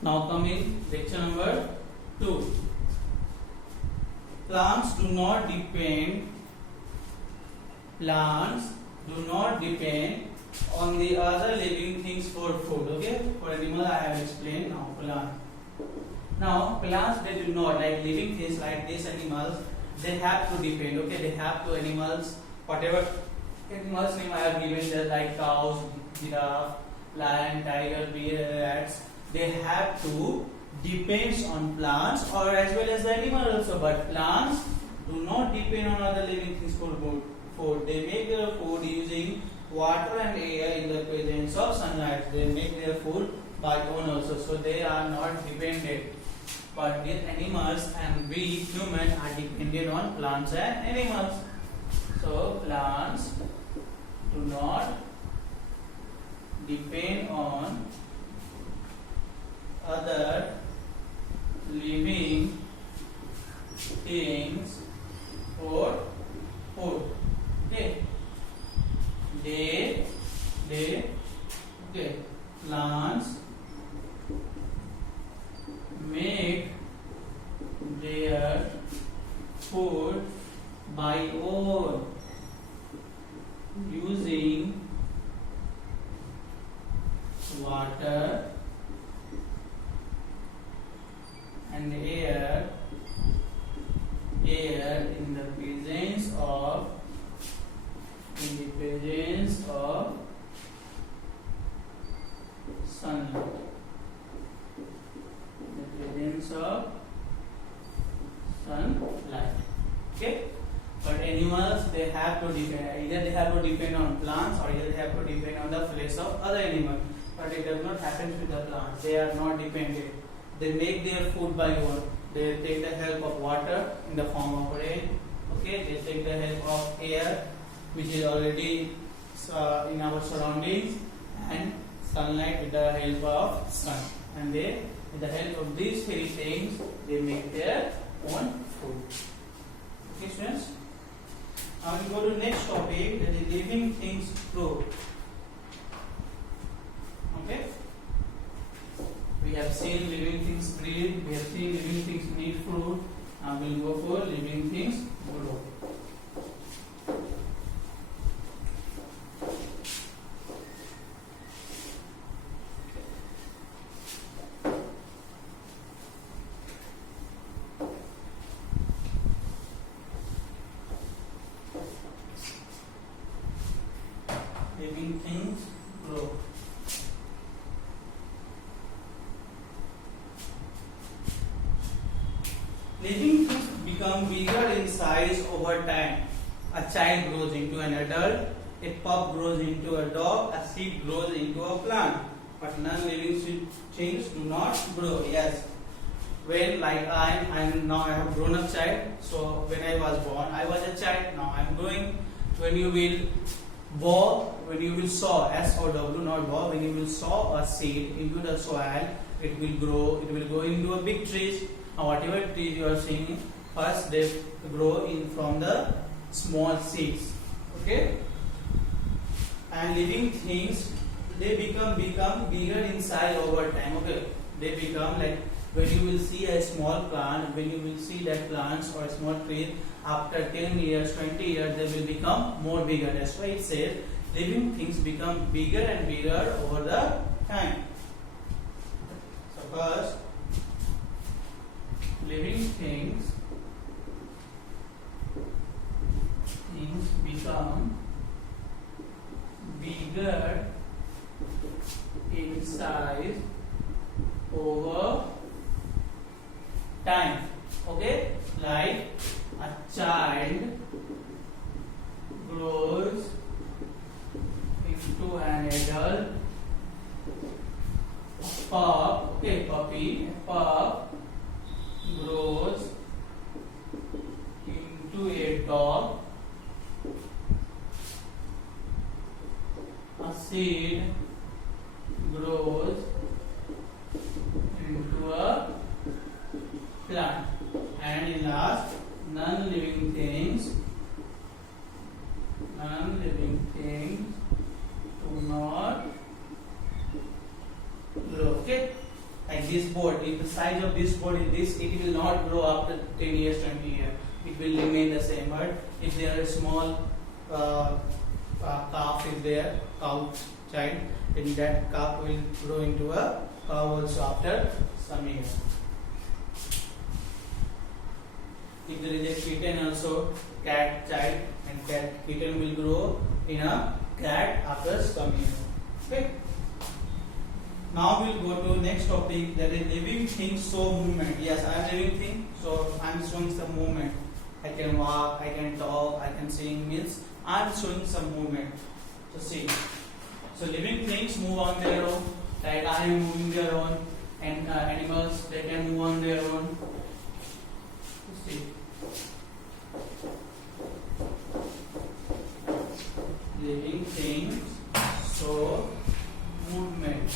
Now coming lecture number 2. Plants do not depend on the other living things for food. Okay, for animal I have explained. Now plants, they do not, like living things like these animals, they have to depend. Okay, they have to, animals, whatever animals name I have given there, like cows, giraffe, lion, tiger, bear, rats, they have to depends on plants or as well as the animal also. But plants do not depend on other living things for food. They make their food using water and air in the presence of sunlight. They make their food by own also, so they are not dependent. But these animals and we humans are dependent on plants and animals. So plants do not depend on other living things for food. Okay. They okay. Plants make their food by own using water and air in the presence of sunlight. Okay, but animals, they have to depend, either they have to depend on plants or either they have to depend on the flesh of other animals. But it does not happen with the plants. They are not dependent. They make their food by own. They take the help of water in the form of rain. Okay, they take the help of air, which is already in our surroundings, and sunlight with the help of sun. And they, with the help of these three things, they make their own food. Okay, students. Now we go to next topic, that is living things grow. Okay. We have seen living things breathe, we have seen living things need food. Now we will go for living things grow. Living things grow. Living things become bigger in size over time. A child grows into an adult, a pup grows into a dog, a seed grows into a plant. But non-living things do not grow. Yes. When, like I am now, I have grown up child. So when I was born, I was a child. Now I am growing. When you will sow, S-O-W, not bow, when you will sow a seed into the soil, it will grow into a big tree. Now whatever trees you are seeing, first they grow in from the small seeds. Okay? And living things, they become bigger in size over time. Okay? They become, like when you will see a small plant, when you will see that plants or a small tree, after 10 years, 20 years, they will become more bigger. That's why it says living things become bigger and bigger over the time. So first, living things become bigger in size over time. Okay, like a child grows into an adult. Puppy grows into a dog. A seed grows into a plant. And in last, non-living things do not grow. Okay. like this board, if the size of this board is this, it will not grow after 10 years, 20 years. It will remain the same. But if there is small calf is there, cow child, then that calf will grow into a cow also after some years. If there is a kitten also, cat child, and kitten will grow in a cat after some years. Okay. Now we'll go to next topic, that is living things show movement. Yes, I am living thing, so I am showing some movement. I can walk, I can talk, I can sing. Means I am showing some movement. So see, so living things move on their own. Like I am moving their own, and animals they can move on their own. So see, living things show movement.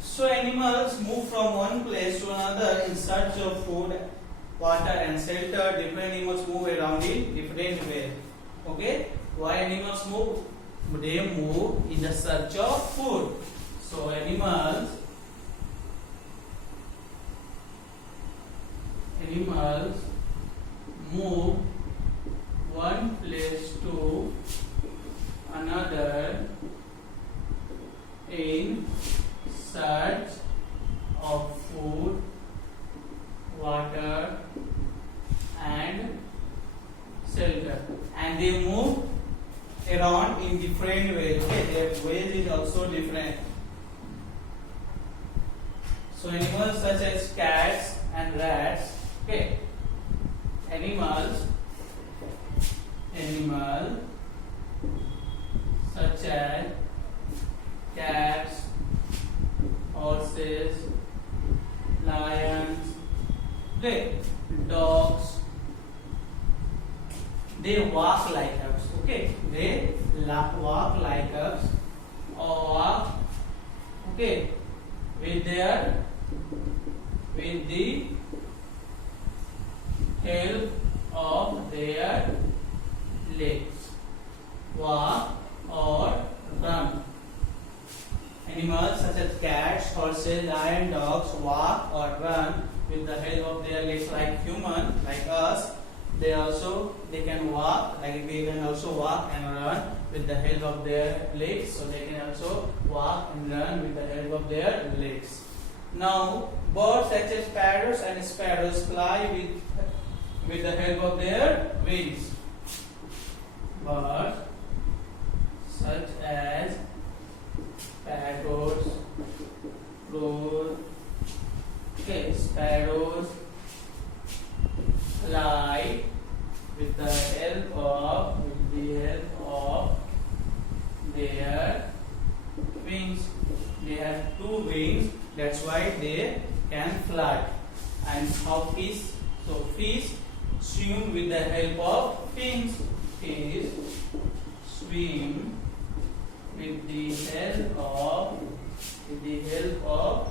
So animals move from one place to another in search of food, water and shelter. Different animals move around in different ways. Okay? Why animals move? They move in the search of food. So animals move one place to another in search of food, water and shelter, and they move around in different ways. Okay, their ways is also different. So animals such as cats and rats, okay, animals such as cats, horses, lions, dogs, they walk like us. Okay, they walk like us, or walk, okay, with the help of their legs. Walk or run. Animals such as cats, horses, lion, dogs walk or run with the help of their legs. Like human, like us, they can walk. Like we can also walk and run with the help of their legs. So they can also walk and run with the help of their legs. Now, birds such as parrots and sparrows fly with the help of their wings. Birds such as parrots, crows, okay, sparrows fly with the help of their wings. They have two wings, that's why they can fly. And how fish? So fish swim with the help of fins. Fish swim with the help of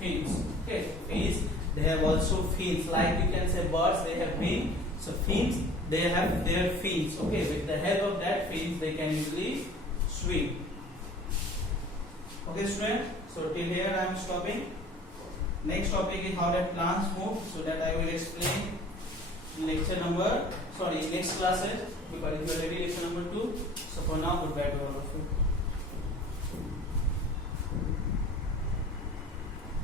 fins. Okay, fish, they have also fins. Like you can say birds, they have fins. So fins, they have their fins. Okay, with the help of that fins, they can easily swim. Okay, student. So till here I am stopping. Next topic is how that plants move. So that I will explain in next classes. Because it is already lecture number 2. So for now, goodbye to all.